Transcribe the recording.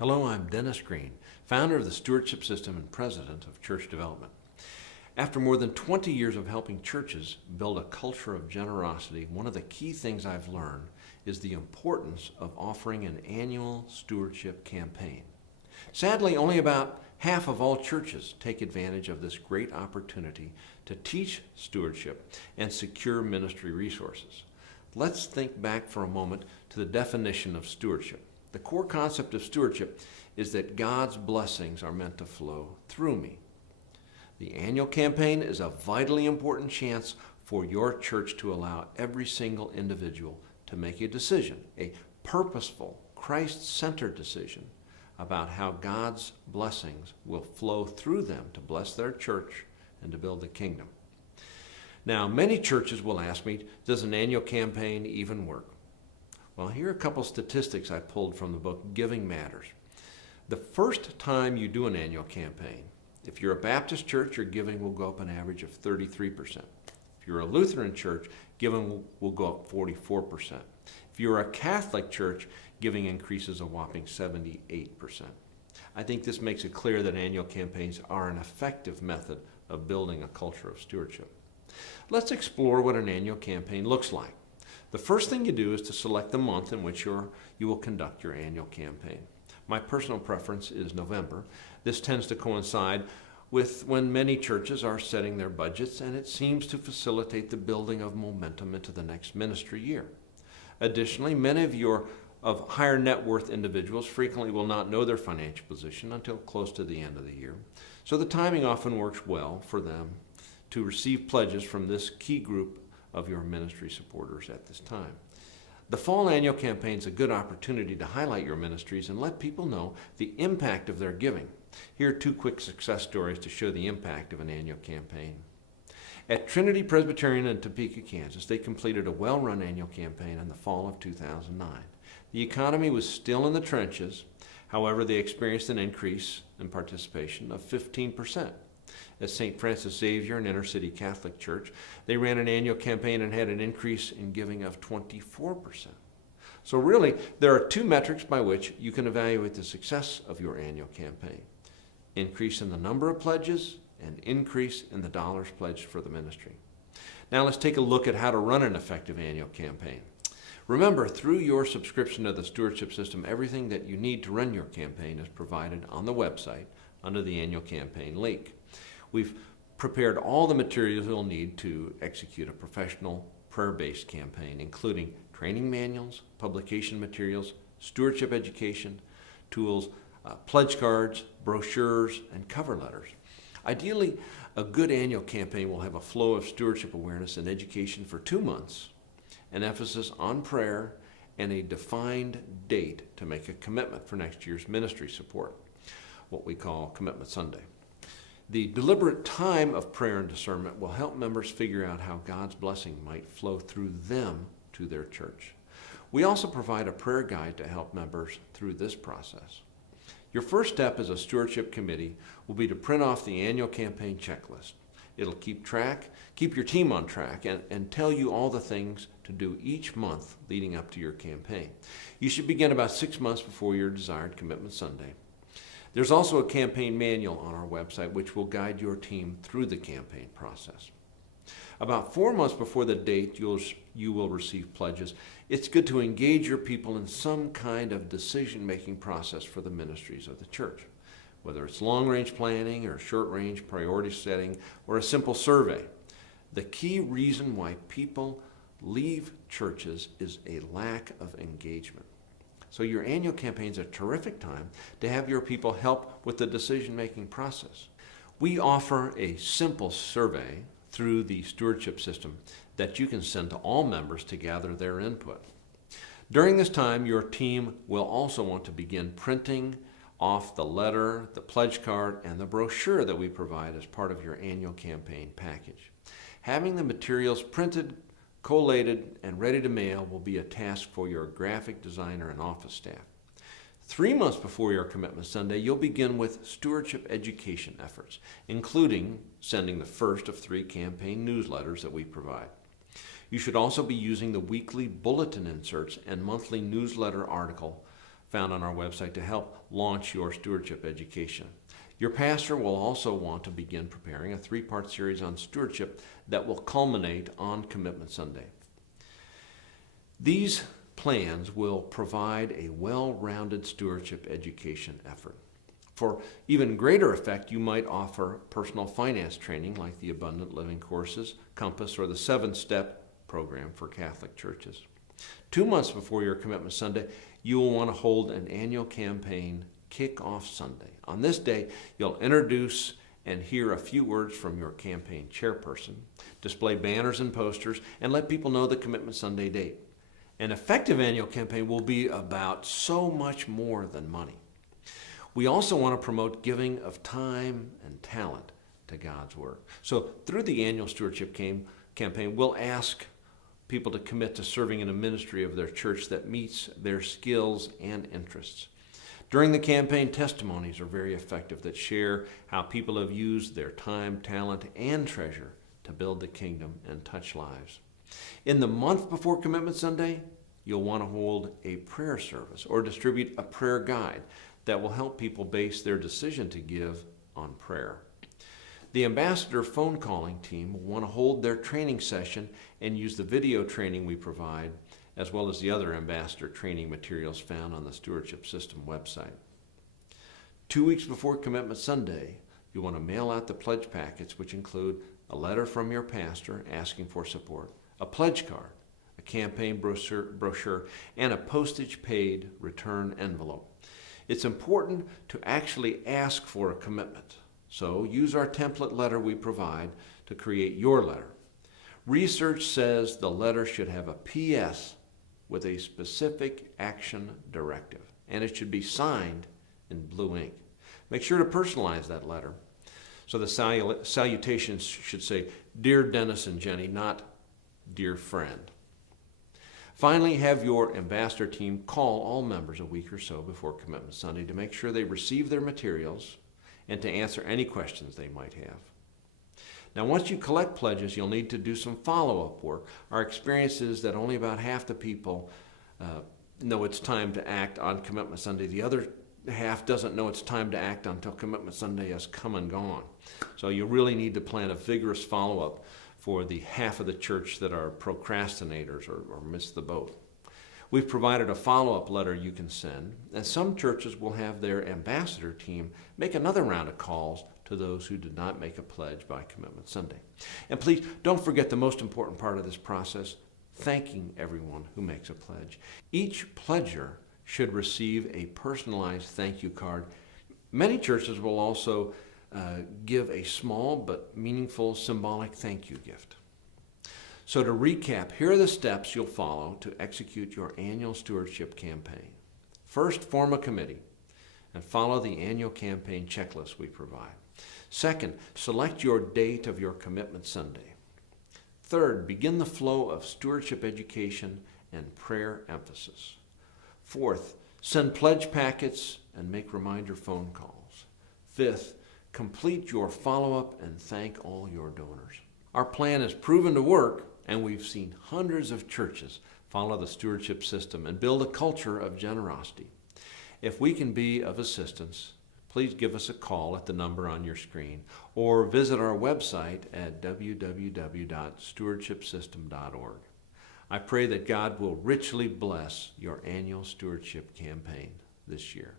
Hello, I'm Dennis Green, founder of the Stewardship System and president of Church Development. After more than 20 years of helping churches build a culture of generosity, one of the key things I've learned is the importance of offering an annual stewardship campaign. Sadly, only about half of all churches take advantage of this great opportunity to teach stewardship and secure ministry resources. Let's think back for a moment to the definition of stewardship. The core concept of stewardship is that God's blessings are meant to flow through me. The annual campaign is a vitally important chance for your church to allow every single individual to make a decision, a purposeful, Christ-centered decision about how God's blessings will flow through them to bless their church and to build the kingdom. Now, many churches will ask me, does an annual campaign even work? Well, here are a couple statistics I pulled from the book Giving Matters. The first time you do an annual campaign, if you're a Baptist church, your giving will go up an average of 33%. If you're a Lutheran church, giving will go up 44%. If you're a Catholic church, giving increases a whopping 78%. I think this makes it clear that annual campaigns are an effective method of building a culture of stewardship. Let's explore what an annual campaign looks like. The first thing you do is to select the month in which you will conduct your annual campaign. My personal preference is November. This tends to coincide with when many churches are setting their budgets, and it seems to facilitate the building of momentum into the next ministry year. Additionally, many of higher net worth individuals frequently will not know their financial position until close to the end of the year. So the timing often works well for them to receive pledges from this key group of your ministry supporters at this time. The fall annual campaign is a good opportunity to highlight your ministries and let people know the impact of their giving. Here are two quick success stories to show the impact of an annual campaign. At Trinity Presbyterian in Topeka, Kansas, they completed a well-run annual campaign in the fall of 2009. The economy was still in the trenches. However, they experienced an increase in participation of 15%. At St. Francis Xavier, an inner-city Catholic church, they ran an annual campaign and had an increase in giving of 24%. So really, there are two metrics by which you can evaluate the success of your annual campaign: increase in the number of pledges and increase in the dollars pledged for the ministry. Now let's take a look at how to run an effective annual campaign. Remember, through your subscription to the Stewardship System, everything that you need to run your campaign is provided on the website under the annual campaign link. We've prepared all the materials you'll need to execute a professional prayer-based campaign, including training manuals, publication materials, stewardship education, tools, pledge cards, brochures, and cover letters. Ideally, a good annual campaign will have a flow of stewardship awareness and education for 2 months, an emphasis on prayer, and a defined date to make a commitment for next year's ministry support, what we call Commitment Sunday. The deliberate time of prayer and discernment will help members figure out how God's blessing might flow through them to their church. We also provide a prayer guide to help members through this process. Your first step as a stewardship committee will be to print off the annual campaign checklist. It'll keep your team on track, and tell you all the things to do each month leading up to your campaign. You should begin about 6 months before your desired Commitment Sunday. There's also a campaign manual on our website which will guide your team through the campaign process. About 4 months before the date you will receive pledges, it's good to engage your people in some kind of decision-making process for the ministries of the church, whether it's long-range planning or short-range priority setting or a simple survey. The key reason why people leave churches is a lack of engagement. So your annual campaign is a terrific time to have your people help with the decision-making process. We offer a simple survey through the stewardship system that you can send to all members to gather their input. During this time, your team will also want to begin printing off the letter, the pledge card, and the brochure that we provide as part of your annual campaign package. Having the materials printed, collated, and ready to mail will be a task for your graphic designer and office staff. 3 months before your Commitment Sunday, you'll begin with stewardship education efforts, including sending the first of 3 campaign newsletters that we provide. You should also be using the weekly bulletin inserts and monthly newsletter article found on our website to help launch your stewardship education. Your pastor will also want to begin preparing a 3-part series on stewardship that will culminate on Commitment Sunday. These plans will provide a well-rounded stewardship education effort. For even greater effect, you might offer personal finance training like the Abundant Living courses, Compass, or the 7-Step program for Catholic churches. 2 months before your Commitment Sunday, you will want to hold an annual campaign Kick-Off Sunday. On this day, you'll introduce and hear a few words from your campaign chairperson, display banners and posters, and let people know the Commitment Sunday date. An effective annual campaign will be about so much more than money. We also want to promote giving of time and talent to God's work. So through the annual stewardship campaign, we'll ask people to commit to serving in a ministry of their church that meets their skills and interests. During the campaign, testimonies are very effective that share how people have used their time, talent, and treasure to build the kingdom and touch lives. In the month before Commitment Sunday, you'll want to hold a prayer service or distribute a prayer guide that will help people base their decision to give on prayer. The ambassador phone calling team will want to hold their training session and use the video training we provide, as well as the other ambassador training materials found on the Stewardship System website. 2 weeks before Commitment Sunday, you want to mail out the pledge packets, which include a letter from your pastor asking for support, a pledge card, a campaign brochure, and a postage-paid return envelope. It's important to actually ask for a commitment, so use our template letter we provide to create your letter. Research says the letter should have a PS with a specific action directive, and it should be signed in blue ink. Make sure to personalize that letter. So the salutations should say, "Dear Dennis and Jenny," not "Dear friend." Finally, have your ambassador team call all members a week or so before Commitment Sunday to make sure they receive their materials and to answer any questions they might have. Now, once you collect pledges, you'll need to do some follow-up work. Our experience is that only about half the people know it's time to act on Commitment Sunday. The other half doesn't know it's time to act until Commitment Sunday has come and gone. So you really need to plan a vigorous follow-up for the half of the church that are procrastinators or miss the boat. We've provided a follow-up letter you can send, and some churches will have their ambassador team make another round of calls to those who did not make a pledge by Commitment Sunday. And please don't forget the most important part of this process, thanking everyone who makes a pledge. Each pledger should receive a personalized thank you card. Many churches will also give a small but meaningful symbolic thank you gift. So to recap, here are the steps you'll follow to execute your annual stewardship campaign. First, form a committee and follow the annual campaign checklist we provide. Second, select your date of your Commitment Sunday. Third, begin the flow of stewardship education and prayer emphasis. Fourth, send pledge packets and make reminder phone calls. Fifth, complete your follow-up and thank all your donors. Our plan is proven to work, and we've seen hundreds of churches follow the stewardship system and build a culture of generosity. If we can be of assistance, please give us a call at the number on your screen or visit our website at www.stewardshipsystem.org. I pray that God will richly bless your annual stewardship campaign this year.